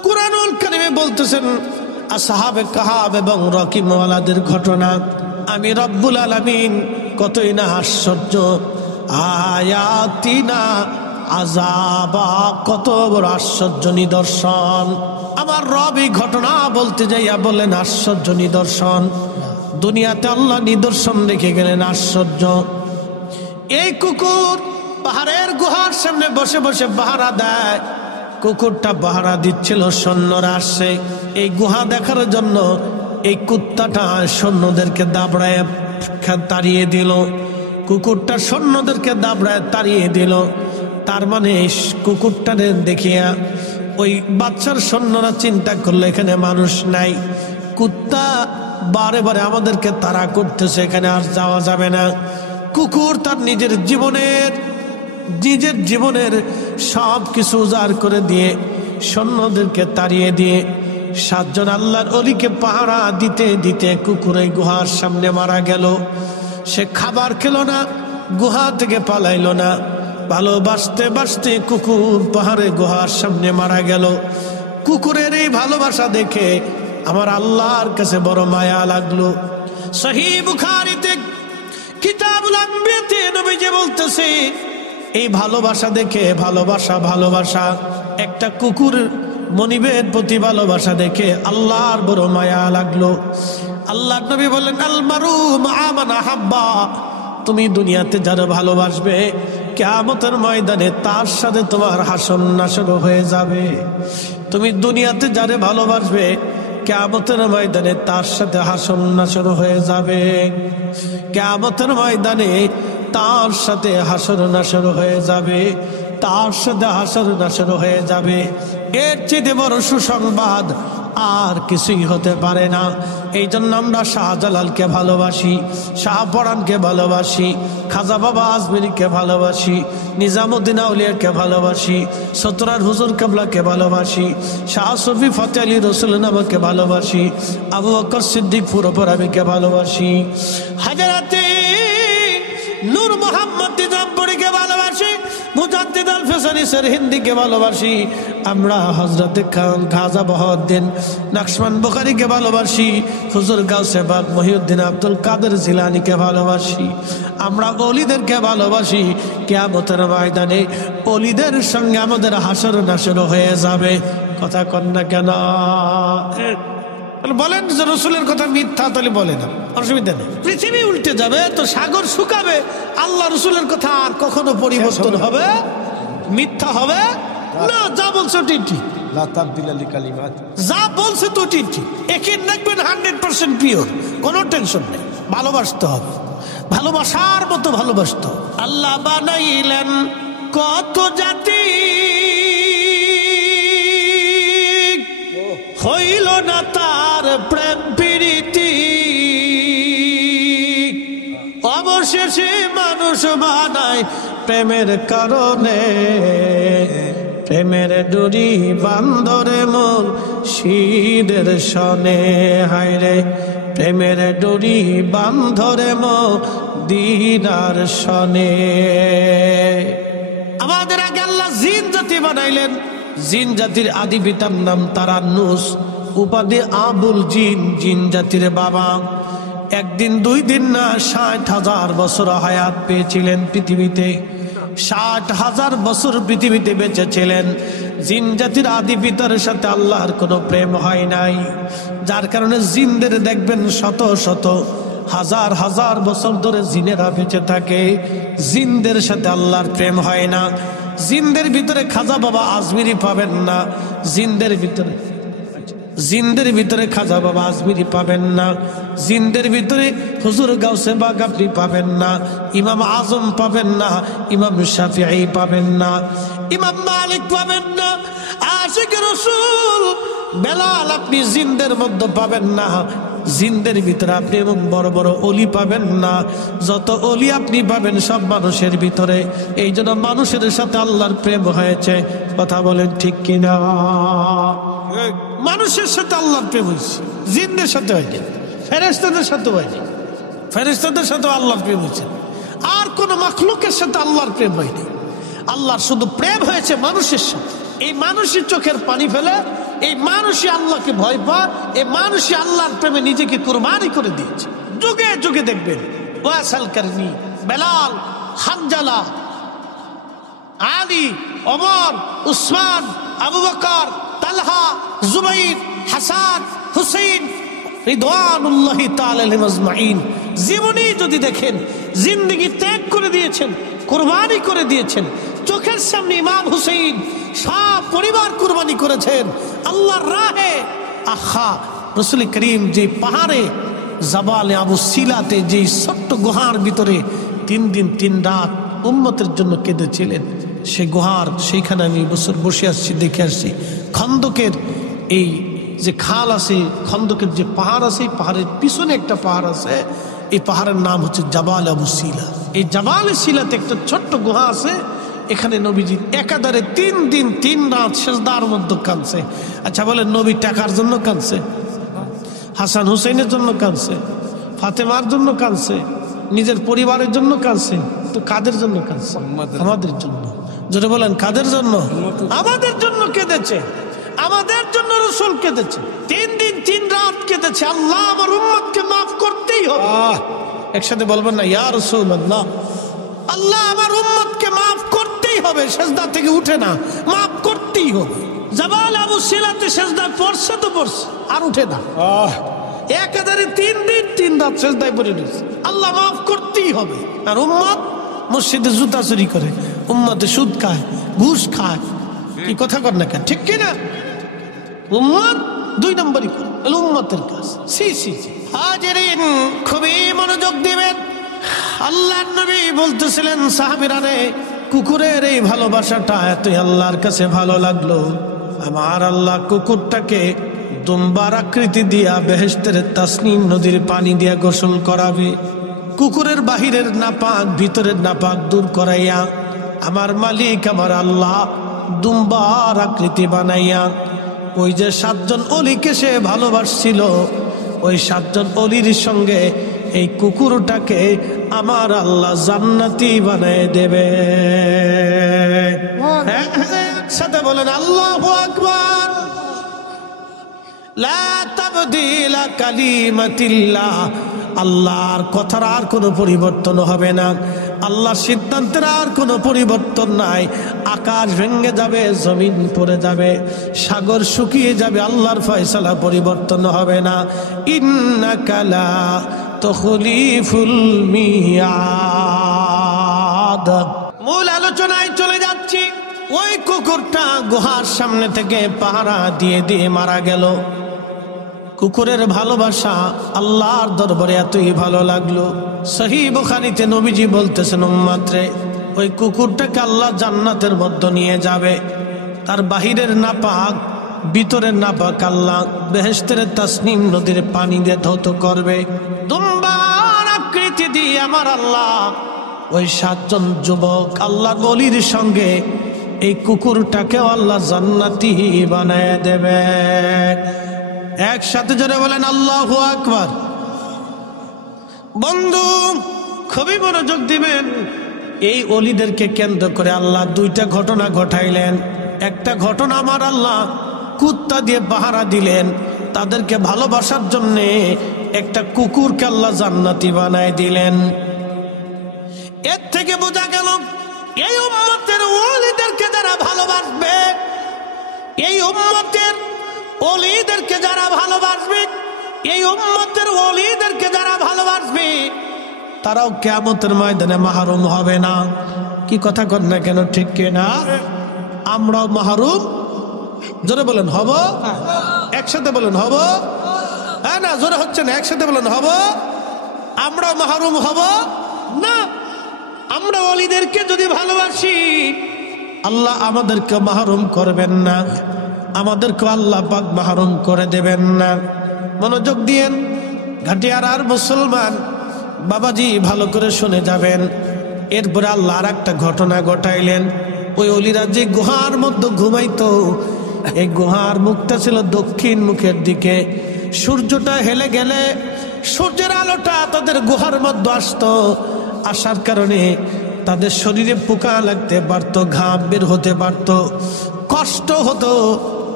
কুরআনুল কারীমে বলতেছেন আসহাবে কাহাব এবং রকিমওয়ালাদের ঘটনা। আমি রব্বুল আলামিন কতই না আশ্চর্য, আয়াতিনা আযাবা, কত বড় আশ্চর্য নিদর্শন। আমার রব এই ঘটনা বলতে যাইয়া বলেন আশ্চর্য নিদর্শন। দুনিয়াতে আল্লাহ নিদর্শন রেখে গেলেন আশ্চর্য। এই কুকুর পাহাড়ের গুহার সামনে বসে বসে পাহারা দেয়। কুকুরটা পাহারা দিচ্ছিল, সৈন্যরা আসছে এই গুহা দেখার জন্য। এই কুত্তাটা সৈন্যদেরকে দাবড়ায় তাড়িয়ে দিল। কুকুরটা সৈন্যদেরকে দাবড়ায় তাড়িয়ে দিল। তার মানে কুকুরটারে দেখিয়া ওই বাচ্চার সৈন্যরা চিন্তা করলো এখানে মানুষ নাই, কুত্তা বারে বারে আমাদেরকে তাড়া করতেছে, এখানে আর যাওয়া যাবে না। কুকুর তার নিজের জীবনের সব কিছু উজাড় করে দিয়ে সৈন্যদেরকে তাড়িয়ে দিয়ে 7 জন আল্লাহর ওলিকে পাহারা দিতে দিতে কুকুর এই গুহার সামনে মারা গেল। সে খাবার খেলো না, গুহা থেকে পালাইলো না, ভালোবাসতে বাসতে কুকুর পাহাড়ে গুহার সামনে মারা গেল। কুকুরের এই ভালোবাসা দেখে আমার আল্লাহর কাছে বড় মায়া লাগলো। সহিহ বুখারীতে কিতাবুল আম্বিয়াতে নবীজি বলতেছে এই ভালোবাসা দেখে, ভালোবাসা একটা কুকুর মনিবের প্রতি ভালোবাসা দেখে আল্লাহর বড় মায়া লাগলো। আল্লাহর নবী বললেন আল মারু মা মান আহাব্বা, তুমি দুনিয়াতে যারা ভালোবাসবে কিয়ামতের ময়দানে তার সাথে তোমার হাসর নাসর হয়ে যাবে। তুমি দুনিয়াতে যারে ভালোবাসবে কিয়ামতের ময়দানে তার সাথে হাসর নাসর হয়ে যাবে। কিয়ামতের ময়দানে তার সাথে হাসর নাসর হয়ে যাবে, তার সাথে হাসর নাসর হয়ে যাবে। এর চেয়ে বড় সুসংবাদ আর কিছুই হতে পারে না। এই জন্য আমরা শাহজালালকে ভালোবাসি, শাহপরানকে ভালোবাসি, খাজা বাবা আজমিরিকে ভালোবাসি, নিজামুদ্দিন আউলিয়াকে ভালোবাসি, সতরার হুজুর কেবলাকে ভালোবাসি, শাহ সুফি ফতে আলী রসুল নামকে ভালোবাসি, আবু বকর সিদ্দিক পুরোপরাবিকে ভালোবাসি, হাজারাতে নূর মোহাম্মদ নিজামপুরীকে ভালোবাসি, মুজাদ্দিদ আল ফেসানি হিন্দিকে ভালোবাসি। আমরা হযরতে খাজা বহাউদ্দিন নকশবন্দ বুখারীকে ভালোবাসি, হুজুর গাউসে পাক মহিউদ্দিন আব্দুল কাদের জিলানীকে ভালোবাসি। আমরা ওলিদেরকে ভালোবাসি। কিয়ামতের ময়দানে ওলিদের সঙ্গে আমাদের হাসর নাসর হয়ে যাবে। কথা কন না কেন? বলেন যে রসুলের কথা মিথ্যা, তাহলে বলে না, অসুবিধা নেই। পৃথিবী উল্টে যাবে তো সাগর শুকাবে, আল্লাহ রসুলের কথা আর কখনো পরিবর্তন হবে? মিথ্যা হবে না। যা বলছে ঠিক, যা বলছে তো ঠিক। একে দেখবেন 100% পিওর, কোনো টেনশন নেই। ভালোবাসতে হবে, ভালোবাসার মতো ভালোবাসতে হবে। আল্লাহ বানাইলেন কত জাতি, হইল না তার প্রেম প্রীতি, অবশেষে মানুষ বানায় প্রেমের কারণে। প্রেমের ডুরি বান্দরে মন শীদের সনে, হায়রে প্রেমের ডুরি বান্ধরে মদিনার সনে। আমাদের আগে আল্লাহ জিন জাতি বানাইলেন। জিন জাতির আদি পিতার নাম তারান্নুস, উপাধি আবুল জিন, জিন জাতির বাবা। একদিন 2 দিন না 60,000 বছর হায়াত পেয়েছিলেন পৃথিবীতে। 60,000 বছর পৃথিবীতে বেঁচে ছিলেন। জিন জাতির আদি পিতার সাথে আল্লাহর কোনো প্রেম হয় নাই, যার কারণে জিনদের দেখবেন শত শত হাজার হাজার বছর ধরে জিনেরা বেঁচে থাকে। জিনদের সাথে আল্লাহর প্রেম হয় না। জিনদের ভিতরে খাজা বাবা আজমিরি পাবেন না, জিনদের ভিতরে খাজা বাবা আজমিরি পাবেন না, জিনদের ভিতরে হুজুর গাউসে বাগ আপনি পাবেন না, ইমাম আজম পাবেন না, ইমাম শাফিঈ পাবেন না, ইমাম মালিক পাবেন না, আশিক রাসূল বেলাল আপনি জিনদের মধ্যে পাবেন না। জিনদের ভিতরে আপনি এবং বড় বড় অলি পাবেন না। যত অলি আপনি পাবেন সব মানুষের ভিতরে। এই জন্য মানুষের সাথে আল্লাহর প্রেম হয়েছে। কথা বলেন ঠিক কিনা? মানুষের সাথে আল্লাহর প্রেম হয়েছে, জিনদের সাথে হয়নি, ফেরেশতাদের সাথে হয়নি। ফেরেশতাদের সাথে আল্লাহর প্রেম হয়েছে, আর কোন মাখলুকের সাথে আল্লাহর প্রেম হয়নি। আল্লাহর শুধু প্রেম হয়েছে মানুষের সাথে। এই মানুষের চোখের পানি ফেলে এই মানুষই আল্লাহকে ভয় পায়, এই মানুষই আল্লাহর প্রেমে নিজেকে কুরবানি করে দিয়েছে। যুগে যুগে দেখবেন ওয়াসাল কারনি, বেলাল, হানজালা, আলী, ওমর, উসমান, আবু বকর, তালহা, জুবাইর, হাসান, হুসেইন রিদওয়ানুল্লাহি তাআলা আলাইহিম আজমাইন জীবনী যদি দেখেন, জিন্দেগি ত্যাগ করে দিয়েছেন, কুরবানি করে দিয়েছেন। চোখের সামনে ইমাম হুসেইন সব পরিবার কুরবানি করেছেন আল্লাহর রাহে। আহা, রাসূল করিম যে পাহাড়ে জাবালে আবু সিলাতে, যে ছোট্ট গুহার ভিতরে 3 দিন 3 রাত উম্মতের জন্য কেঁদেছিলেন, সে গুহার সেইখানে আমি বছর বসে আসছি, দেখে আসছি। খন্দকের এই যে খাল আছে, খন্দকের যে পাহাড় আছে, পাহাড়ের পিছনে একটা পাহাড় আছে, এই পাহাড়ের নাম হচ্ছে জাবাল আবু সিলা। এই জাবালে সিলাতে একটা ছোট্ট গুহা আছে, এখানে নবীজি একাধারে 3 দিন 3 রাত সেজদার মধ্যে কাঁদছে। আচ্ছা বলেন, নবী টাকার জন্য কাঁদছে? হাসান হুসেইনের জন্য কাঁদছে? ফাতেমার জন্য কাঁদছে? নিজের পরিবারের জন্য কাঁদছে? তো কাদের জন্য কাঁদছে? আমাদের জন্য। যেটা বলেন কাদের জন্য? আমাদের জন্য কেঁদেছে, আমাদের জন্য রাসূল কেঁদেছে। 3 দিন 3 রাত কেঁদেছে, আল্লাহ আমার উম্মতকে মাফ করতেই হবে। একসাথে বলবেন না, ইয়া রাসূলুল্লাহ, আল্লাহ আমার উম্মতকে মাফ করতেই হবে। সেজদা থেকে উঠে না, মাফ করতেই হবে। জাবাল আবু সিলাতে সেজদা পড়ছে তো পড়ছে, আর উঠে না। একাধারে 3 দিন 3 রাত সেজদায় পড়ে রয়েছে, আল্লাহ মাফ করতেই হবে। আর উম্মত মসজিদে জুতা চুরি করে, উম্মতে সুদ খায়, ঘুষ খায়, কি কথা কর না কেন, ঠিক কিনা? উম্মত 2 নম্বরই করে উম্মতের কাজ। সি সি সি হাজিরিন, খুবই মনোযোগ দিবেন। আল্লাহর নবী বলতেছিলেন, সাহাবীরা রে, কুকুরের এই ভালোবাসাটা এতই আল্লাহর কাছে ভালো লাগলো, আমার আল্লাহ কুকুরটাকে দুম্বার আকৃতি দিয়া বেহেশতের তাসনিম নদীর পানি দিয়া গোসল করাবে। কুকুরের বাহিরের নাপাক ভিতরের নাপাক দূর করাইয়া আমার মালিক আমার আল্লাহ দুম্বার আকৃতি বানাইয়া ওই যে 7 জন অলিকে সে ভালোবাসছিল, ওই 7 জন অলির সঙ্গে এই কুকুরটাকে আমার আল্লাহ জান্নাতি বানায় দেবে। একসাথে বলেন আল্লাহু আকবার। লা তাবদীলা কালিমাতিল্লাহ, আল্লাহর কথার আর কোনো পরিবর্তন হবে না, আল্লাহর সিদ্ধান্তের আর কোনো পরিবর্তন নাই। আকাশ ভেঙে যাবে, জমিন পড়ে যাবে, সাগর শুকিয়ে যাবে, আল্লাহর ফয়সালা পরিবর্তন হবে না। ইন্নাকা লা তুখলিফুল মিয়াদ। মূল আলোচনায় চলে যাচ্ছি। ওই কুকুরটা গুহার সামনে থেকে পাহারা দিয়ে দিয়ে মারা গেল। কুকুরের ভালোবাসা আল্লাহর দরবারে এতই ভালো লাগলো, সহিহ বুখারীতে নবীজি বলতেছেন, উম্মতরে, ওই কুকুরটাকে আল্লাহ জান্নাতের মধ্যে নিয়ে যাবে। তার বাহিরের নাপাক ভিতরের নাপাক আল্লাহ বেহেশতের তাসনিম নদীর পানি দিয়ে ধৌত করবে। দুম্বার আকৃতি দিয়ে আমার আল্লাহ ওই 7 জন যুবক আল্লাহর ওলির সঙ্গে এই কুকুরটাকেও আল্লাহ জান্নাতি বানায় দেবে। একসাথে জোরে বলেন আল্লাহু আকবার। বন্ধু, খুবই মনোযোগ দিবেন। এই ওলিদেরকে কেন্দ্র করে আল্লাহ 2টা ঘটনা ঘটাইলেন। একটা ঘটনা আমার আল্লাহ কুত্তা দিয়ে পাহারা দিলেন, তাদেরকে ভালোবাসার জন্য একটা কুকুরকে আল্লাহ জান্নাতি বানায় দিলেন। এর থেকে বোঝা গেল, এই উম্মতের ওলিদেরকে যারা ভালোবাসবে, এই উম্মতের ওলিদেরকে যারা ভালোবাসবে, এই উম্মতের ওলিদেরকে যারা ভালোবাসবে, তারাও কিয়ামতের ময়দানে মাহরুম হবে না। কি কথা কর না কেন, ঠিক কিনা? আমরাও মাহরুম, জোরে বলেন হব। একসাথে বলেন হব। হ্যাঁ না, জোরে হচ্ছে না, একসাথে বলেন হব। আমরাও মাহরুম হব না। আমরা ওলিদেরকে যদি ভালোবাসি, আল্লাহ আমাদেরকে মাহরুম করবেন না, আমাদেরকে আল্লাহ পাক মাহরুম করে দেবেন না। মনোযোগ দিয়েন ঘাটিয়ার আর মুসলমান বাবাজি, ভালো করে শুনে যাবেন। এরপরে আল্লাহ আর একটা ঘটনা ঘটাইলেন। ওই অলিরা যে গুহার মধ্যে ঘুমাইতো, এই গুহার মুখটা ছিল দক্ষিণ মুখের দিকে। সূর্যটা হেলে গেলে সূর্যের আলোটা তাদের গুহার মধ্যে আসতো, আসার কারণে তাদের শরীরে পোকা লাগতে পারতো, ঘাম বের হতে পারতো, কষ্ট হতো,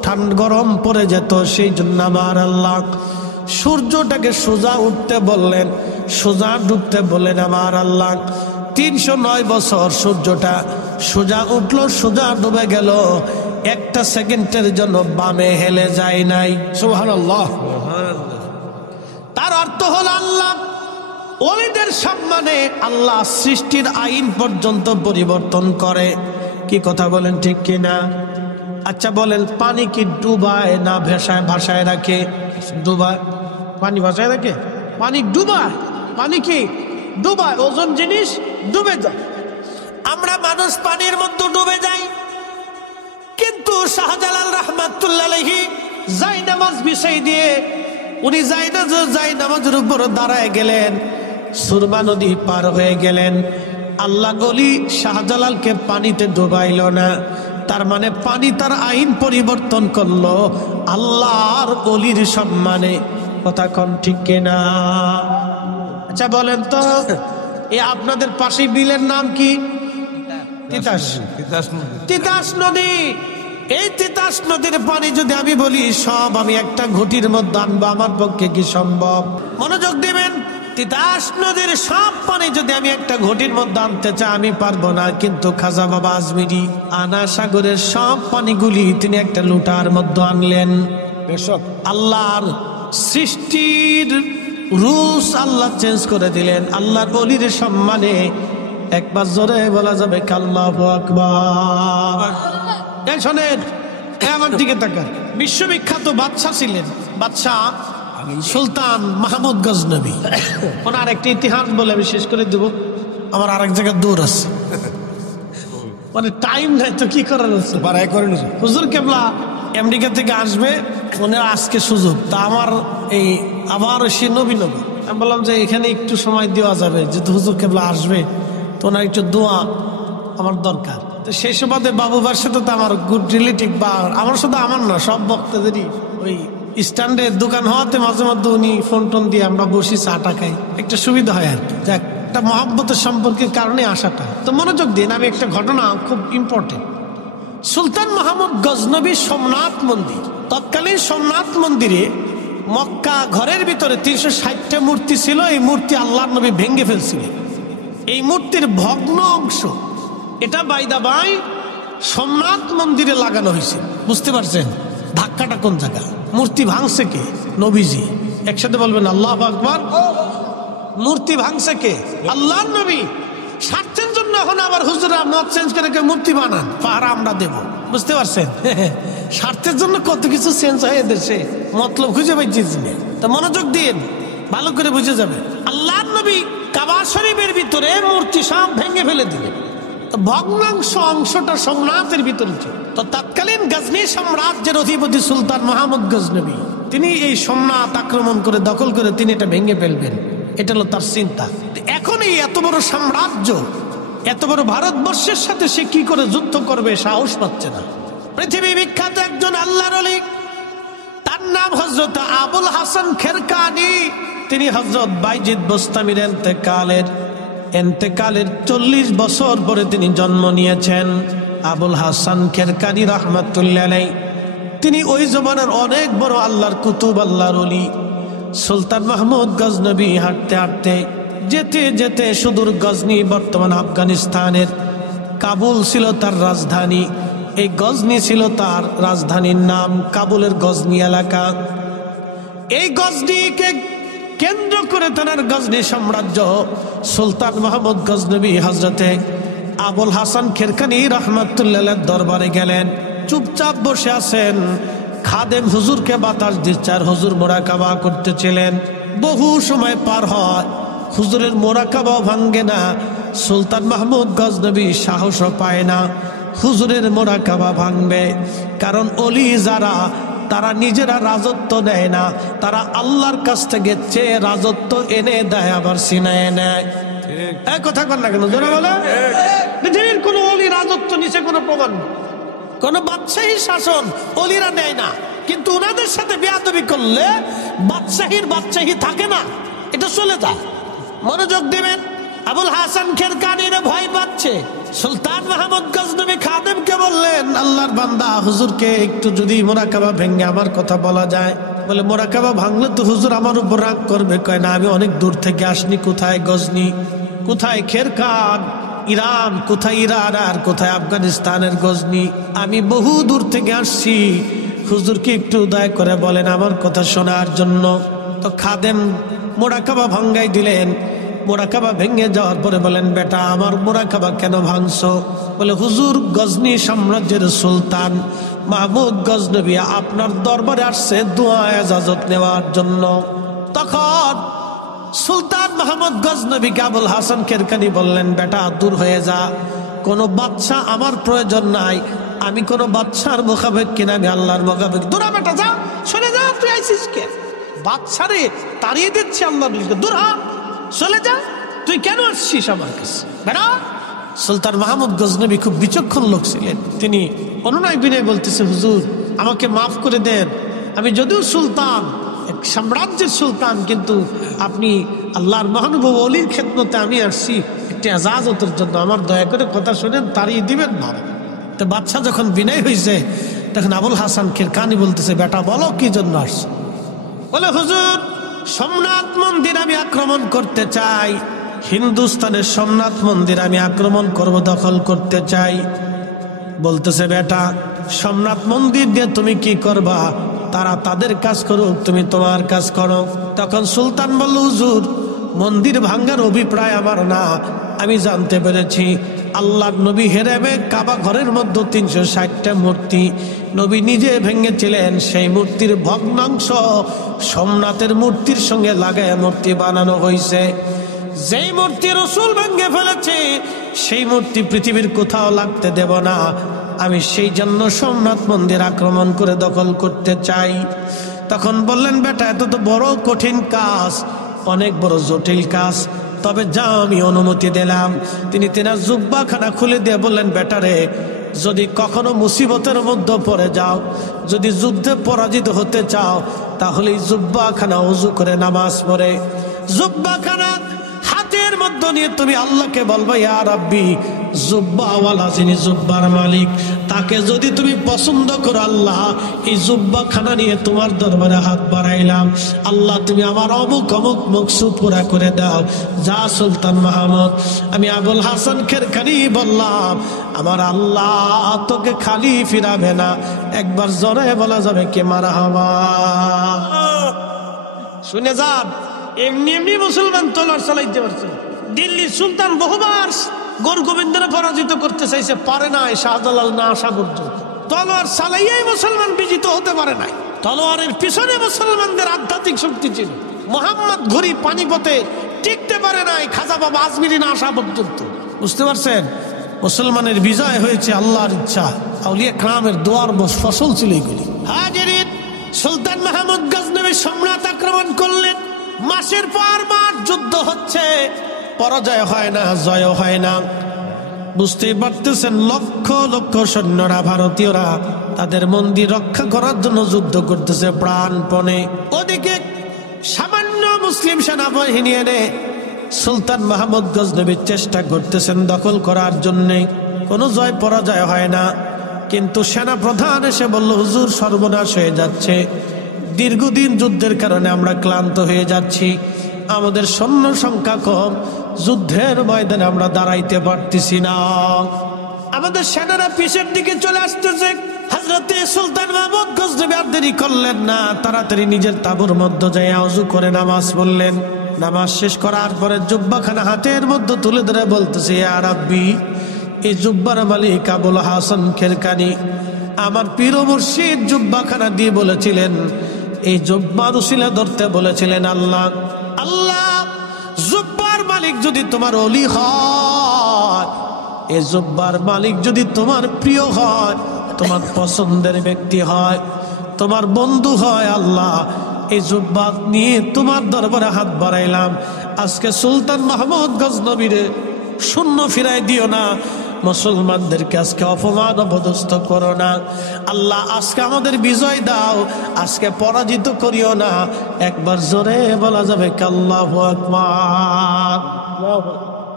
গরম পড়ে যেত, সেই জন্য আমার আল্লাহ সূর্যটাকে সোজা উঠতে বললেন, সোজা ডুবতে বললেন। আমার আল্লাহ 309 বছর সূর্যটা সোজা উঠলো, সোজা ডুবে গেল, একটা সেকেন্ডের জন্য বামে হেলে যায় নাই। সুবহানাল্লাহ। তার অর্থ হল আল্লাহ ওলিদের সম্মানে আল্লাহ সৃষ্টির আইন পর্যন্ত পরিবর্তন করে। কি কথা বলেন, ঠিক কিনা? আচ্ছা বলেন, পানি কি ডুবায় না ভাসায় রাখে? ডুবায়। পানি ভাসায় রাখে? পানি ডুবায়। পানি কি ডুবায়? ওজন জিনিস ডুবে যায়। আমরা মানুষ পানির মধ্যে ডুবে যাই। কিন্তু শাহজালাল রাহমাতুল্লাহ আলাইহি জায়নামাজ বিছাই দিয়ে উনি জায়নামাজের উপর দাঁড়ায় গেলেন, সুরমা নদী পার হয়ে গেলেন। আল্লাহ ওলি শাহজালালকে পানিতে ডুবাইল না, তার মানে পানি তার আইন পরিবর্তন করলো আল্লাহর ওলির সম্মানে। কথা কোন ঠিক কিনা? আচ্ছা বলেন তো, এ আপনাদের পাশে বিলের নাম কি? তিতাস। তিতাস নদী। এই তিতাস নদীর পানি যদি আমি বলি সব আমি একটা ঘটির মধ্যে আনবো, আমার পক্ষে কি সম্ভব? মনোযোগ দিবেন। তিতাস নদীর সব পানি যদি আমি একটা ঘটির মধ্যে আনতে চাই আমি পারবো না। কিন্তু খাজা বাবা আজমিরি আনা সাগরের সব পানিগুলি তিনি একটা লুটার মধ্যে আনলেন। আল্লাহর সৃষ্টির রুলস আল্লাহ চেঞ্জ করে দিলেন আল্লাহর ওলির সম্মানে। একবার জোরে বলা যাবে আল্লাহু আকবার। শোনেন, আমার দিকে তাকান। বিশ্ববিখ্যাত বাদশা ছিলেন, বাদশা সুলতান মাহমুদ গজনবী। ওনার একটি ইতিহাস বলে আমি শেষ করে দেব, আমার আরেক জায়গায় দূর আছে, মানে টাইম নাই তো কি করার আছে। হুজুর কেবলা আমেরিকা থেকে আসবে, ওনার আজকে সুযোগ। তা আমার এই আবার সে নবী আমি বললাম যে এখানে একটু সময় দেওয়া যাবে, যেহেতু হুজুর কেবলা আসবে তো ওনার একটু দোয়া আমার দরকার। তো সেই সুবাদে বাবুবার সাথে তো আমার গুড রিলেটিভ, বা আমার সাথে আমার না সব বক্তাদেরই ওই স্ট্যান্ডের দোকান হওয়াতে মাঝে মধ্যে উনি ফোন টোন দিয়ে আমরা বসি চা খাই, একটা সুবিধা হয় আর কি। যাক, একটা মহব্বতের সম্পর্কের কারণে আসাটা। তো মনোযোগ দিন, আমি একটা ঘটনা খুব ইম্পর্টেন্ট। সুলতান মাহমুদ গজনবী সোমনাথ মন্দির, তৎকালীন সোমনাথ মন্দিরে মক্কা ঘরের ভিতরে 360টা মূর্তি ছিল। এই মূর্তি আল্লাহর নবী ভেঙে ফেলছিলেন। এই মূর্তির ভগ্ন অংশ এটা বাইদা বাই সোমনাথ মন্দিরে লাগানো হয়েছে। বুঝতে পারছেন ধাক্কাটা কোন জায়গা? মূর্তি ভাঙছে কে? নবীজি। একসাথে বলবেন আল্লাহু আকবার। মূর্তি ভাঙছে কে? আল্লাহর নবী। স্বার্থের জন্য এখন আবার হুজুরা মত চেঞ্জ করে মূর্তি বানান, পাহারা আমরা দেব। বুঝতে পারছেন? স্বার্থের জন্য কত কিছু চেঞ্জ হয় দেশে, মতলব খুঁজে পাইছি না। তা মনোযোগ দিন, ভালো করে বুঝে যাবে। আল্লাহর নবী কাবা শরীফের ভিতরে মূর্তি সব ভেঙে ফেলে দিলেন। ভগ্নাংশ অংশটা সোমনাথের ভিতরে ছিল। তো তৎকালীন গজনী সাম্রাজ্যের অধিপতি সুলতান মাহমুদ গজনবী তিনি এই সোমনাথ আক্রমণ করে দখল করে তিনি এটা ভেঙে ফেলবেন, এটা হলো তার চিন্তা। এখন এই এত বড় সাম্রাজ্য, এত বড় ভারতবর্ষের সাথে সে কি করে যুদ্ধ করবে সাহস পাচ্ছে না। পৃথিবী বিখ্যাত একজন আল্লাহর ওলি, তার নাম হযরত আবুল হাসান খেরকানি। তিনি হযরত বাইজিদ বোস্তামির এন্তেকালের 40 বছর পরে তিনি জন্ম নিয়েছেন। আবুল হাসান খেরকানি রাহমাতুল্লাহ আলাইহি তিনি ওই জমানার অনেক বড় আল্লাহর কুতুব, আল্লাহর ওলি। সুলতান মাহমুদ গজনবী হাঁটতে হাঁটতে যেতে যেতে সুদূর গজনি, বর্তমান আফগানিস্তানের কাবুল ছিল তার রাজধানী। এই গজনি ছিল তার রাজধানীর নাম, কাবুলের গজনি এলাকা। এই গজনিকে কেন্দ্র করে তার গজনি সাম্রাজ্য। সুলতান মাহমুদ গজনবী হযরতে আবুল হাসান খেরকানি রাহমাতুল্লাহ দরবারে গেলেন। চুপচাপ বসে আছেন, খাদেম হুজুরকে বাতাস দিচ্ছে আর হুজুর মোরাকাবা করতেছিলেন। বহু সময় পার হয়, হুজুরের মোরাকাবাও ভাঙ্গে না। সুলতান মাহমুদ গজনবী সাহসও পায় না হুজুরের মোরাকাবা ভাঙবে। কারণ ওলি যারা, তারা নিজেরা রাজত্ব নেয় না, তারা আল্লাহর কাছ থেকে চেয়ে রাজত্ব এনে দেয়, আবার ছিনায় নেয়। এই কথা কন না কেন? জোরে বলে। পৃথিবীর কোন ওলি রাজত্ব নিচে কোনো প্রমাণ নেই, কোন বাদশাহী শাসন ওলিরা নেয় না। কিন্তু ওনাদের সাথে বেয়াদবি করলে বাদশাহী থাকে না, এটা চলে যায়। মনোযোগ দিবেন। আবুল হাসান খেরকানির ভয় পাচ্ছে। সুলতান মাহমুদ গজনবী খাদেমকে বললেন, আল্লাহর বান্দা হুজুরকে একটু যদি মোরাকাবা ভেঙে আমার কথা বলা যায়। বলে মোরাকাবা ভাঙলে তো হুজুর আমার উপর রাগ করবে। কয় না, আমি অনেক দূর থেকে আসনি। কোথায় গজনি, কোথায় খেরকান, ইরান, কোথায় ইরান আর কোথায় আফগানিস্তানের গজনি, আমি বহু দূর থেকে আসছি। হুজুরকে একটু দয়া করে বলেন আমার কথা শোনার জন্য। তো খাদেম মোরাকাবা ভাঙ্গাই দিলেন। মোরাকাবা ভেঙে যাওয়ার পরে বলেন, বেটা আমার মোরাকাবা কেন ভাঙছো? বলে হুজুর, গজনি সাম্রাজ্যের সুলতান মাহমুদ গজনবী আপনার দরবারে আসছে দোয়া ইজাজত নেওয়ার জন্য। তখন সুলতান মাহমুদ গজনবীকে আবুল হাসান খেরকানি বললেন, বেটা দূর হয়ে যা, কোনো বাদশা আমার প্রয়োজন নাই। আমি কোনো বাদশার মোকাবেক কিনা, আমি আল্লাহর মোকাবেক। দূরা বেটা, যা, সরে যা, তুই আইসিস কে? বাদশারে তাড়িয়ে দিচ্ছে আল্লাহ, দূর হ, চলে যা, তুই কেন আসছিস আমার কাছে বেটা? সুলতান মাহমুদ গজনবী খুব বিচক্ষণ লোক ছিলেন। তিনি অনুনয় বিনয় বলতেছে, হুজুর আমাকে মাফ করে দেন, আমি যদিও সুলতান, এক সাম্রাজ্যের সুলতান, কিন্তু আপনি আল্লাহর মহানুভব অলির খেদমতে আমি আসছি একটি এজাজতের জন্য, আমার দয়া করে কথা শুনেন, তাড়িয়ে দিবেন না। তো বাদশা যখন বিনয় হয়েছে তখন আবুল হাসান খেরকানি বলতেছে, বেটা বলো কি জন্য আসছো? বলে হুজুর, সোমনাথ মন্দির আমি আক্রমণ করতে চাই। হিন্দুস্তানের সোমনাথ মন্দির আমি আক্রমণ করব, দখল করতে চাই। বলতেছে, বেটা সোমনাথ মন্দির দিয়ে তুমি কি করবা? তারা তাদের কাজ করুক, তুমি তোমার কাজ করো। তখন সুলতান বলল, হুজুর মন্দির ভাঙ্গার অভিপ্রায় আমার না, আমি জানতে পেরেছি আল্লাহর নবী হেরেমে কাবা ঘরের মধ্যে 360টা মূর্তি নবী নিজে ভেঙেছিলেন। সেই মূর্তির ভগ্নাংশ সোমনাথের মূর্তির সঙ্গে লাগায় মূর্তি বানানো হয়েছে। যেই মূর্তি রাসূল ভেঙে ফেলেছে সেই মূর্তি পৃথিবীর কোথাও লাগতে দেব না। আমি সেই জন্য সোমনাথ মন্দির আক্রমণ করে দখল করতে চাই। তখন বললেন, বেটা এত তো বড় কঠিন কাজ, অনেক বড় জটিল কাজ, তবে যাও আমি অনুমতি দিলাম। তিনি তেনার জুব্বাখানা খুলে দিয়ে বললেন, বেটারে যদি কখনো মুসিবতের মধ্যে পড়ে যাও, যদি যুদ্ধে পরাজিত হতে চাও, তাহলে জুব্বাখানা ওযু করে নামাজ পড়ে জুব্বাখানা হাতের মধ্যে নিয়ে তুমি আল্লাহকে বলবা, ইয়া রাব্বি, জুব্বাওয়ালা যিনি জুব্বার মালিক, তাকে যদি তুমি পছন্দ করো, আল্লাহ এই জুব্বাখানা নিয়ে তোমার দরবারে হাত বাড়াইলাম, আল্লাহ তুমি আমার অমুক অমুক মকসুদ পুরা করে দাও। যা সুলতান মাহমুদ, আমি আবুল হাসান খেরকানি বললাম, আমার আল্লাহ তোকে খালি ফিরাবে না। একবার জোরে বলা যাবে কে মারহাবা? শুনে যান, এমনি এমনি মুসলমান তলোয়ার চালাইতে পারছে। দিল্লির সুলতান বহুবার গোর গোবিন্দরে পরাজিত করতে চাইছে, পারে নাই, শাহজালাল না আসা পর্যন্ত। তলোয়ার চালাইয়াই মুসলমান বিজিত হতে পারে নাই। তলোয়ারের পিছনে মুসলমানদের আধ্যাত্মিক শক্তি ছিল। মোহাম্মদ ঘুরি পানিপথে টিকতে পারে নাই, খাজা বাবা আজমিরি না আসা পর্যন্ত। বুঝতে পারছেন? মুসলমানের বিজয় হয়েছে আল্লাহর ইচ্ছা, আউলিয়া কেরামের দোয়ার ফসল ছিল এগুলি। হাজিরিন, সুলতান মাহমুদ গজনবী সম্রাট আক্রমণ করলেন। মাসের পর মাস যুদ্ধ হচ্ছে, পরাজয় হয় না, জয় হয় না। বুঝতেই পারতেছেন, লক্ষ লক্ষ সৈন্যরা, ভারতীয়রা তাদের মন্দির রক্ষা করার জন্য যুদ্ধ করতেছে প্রাণপণে। ওদিকে সামান্য মুসলিম সেনাবাহিনী এনে সুলতান মাহমুদ গজনবী চেষ্টা করতেছেন দখল করার জন্য। কোনো জয় পরাজয় হয় না। কিন্তু সেনা প্রধান এসে বলল, হুজুর সর্বনাশ হয়ে যাচ্ছে, দীর্ঘদিন যুদ্ধের কারণে আমরা ক্লান্ত হয়ে যাচ্ছি, আমাদের সৈন্য সংখ্যা কম, যুদ্ধের ময়দানে আমরা দাঁড়াইতে পারতেছি না, আমাদের সেনারা পিছের দিকে চলে আসতেছে। হযরতে সুলতান মাহমুদ গজনবী আর দেরি করলেন না, তাড়াতাড়ি নিজের তাঁবুর মধ্যে যাই ওযু করে নামাজ পড়লেন। নামাজ শেষ করার পরে জুব্বাখানা হাতের মধ্যে তুলে ধরে বলতেছে, ইয়া রাব্বি, এই জুব্বার মালিক আবুল হাসান খেরকানি আমার পীর মুর্শিদ জুব্বাখানা দিয়ে বলেছিলেন, এই জুব্বার উসিলা ধরতে বলেছিলেন, আল্লাহ আল্লাহ, জুব্বার মালিক যদি তোমার ওলি হয়, এই জুব্বার মালিক যদি তোমার প্রিয় হয়, তোমার পছন্দের ব্যক্তি হয়, তোমার বন্ধু হয়, আল্লাহ এই জুব্বা নিয়ে তোমার দরবারে হাত বাড়াইলাম। আজকে সুলতান মাহমুদ গজনবীরে শূন্য ফিরাই দিও না, মুসলমানদেরকে আজকে অপমান অপদস্থ করো না, আল্লাহ আজকে আমাদের বিজয় দাও, আজকে পরাজিত করিও না। একবার জোরে বলা যাবে আল্লাহু আকবার।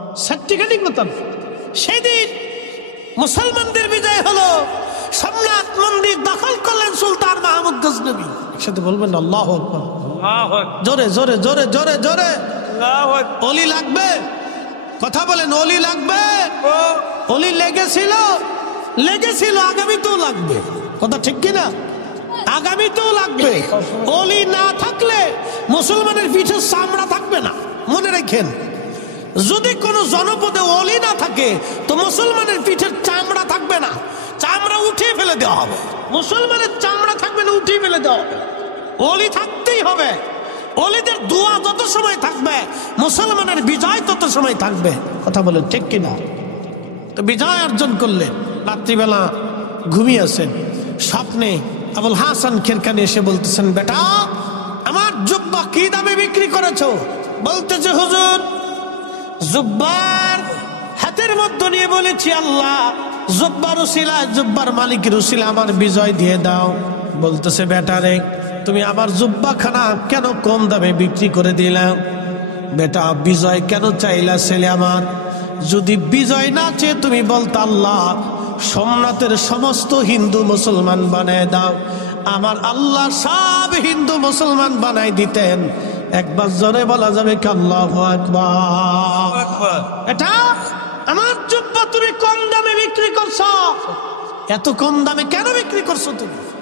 সার্টিফিকেট মতন। সেদিন মুসলমানদের বিজয় হলো, সোমনাথ মন্দির দখল করলেন সুলতান মাহমুদ গজনবী। একসাথে বলবেন আল্লাহু আকবার। জোরে জোরে জোরে জোরে জোরে। অলি লাগবে, কথা বলেন, অলি লাগবে। অলি লেগেছিল, লেগেছিল, আগামীতেও লাগবে, কথা ঠিক কিনা? আগামীতেও লাগবে। অলি না থাকলে মুসলমানের পিঠে চামড়া থাকবে না, মনে রাখেন। যদি কোনো জনপদে অলি না থাকে তো মুসলমানের পিঠের চামড়া থাকবে না, চামড়া উঠিয়ে ফেলে দেওয়া হবে। মুসলমানের চামড়া থাকবে না, উঠিয়ে ফেলে দেওয়া হবে। অলি থাকতেই হবে। অলিদের দোয়া যত সময় থাকবে মুসলমানের বিজয় তত সময় থাকবে, কথা বলেন ঠিক কিনা? তো বিজয় অর্জন করলেন। রাত্রিবেলা ঘুমিয়ে আছেন, স্বপ্নে আবুল হাসান খেরকানি এসে বলতেছেন, বেটা আমার জুব্বা কি দামে বিক্রি করেছো? বলতেছে, হুজুর জুব্বার হাতের মধ্যে নিয়ে বলেছি, আল্লাহ জুব্বার উসিলা, জুব্বার মালিকের উসিলা আমার বিজয় দিয়ে দাও। বলতেছে, বেটা রে তুমি আমার জুব্বা খানা কেন কম দামে বিক্রি করে দিলাম? বেটা বিজয় কেন চাইলা ছেলে আমার? যদি বিজয় না চেয়ে তুমি বলতো আল্লাহ সোমনাথের সমস্ত হিন্দু মুসলমান বানায় দাও, আমার আল্লাহ সব হিন্দু মুসলমান বানাই দিতেন। একবার জোরে বলা যাবে কি আল্লাহু আকবার? এটা আমার জুব্বা তুমি কম দামে বিক্রি করছো। এত কম দামে কেন বিক্রি করছো তুমি?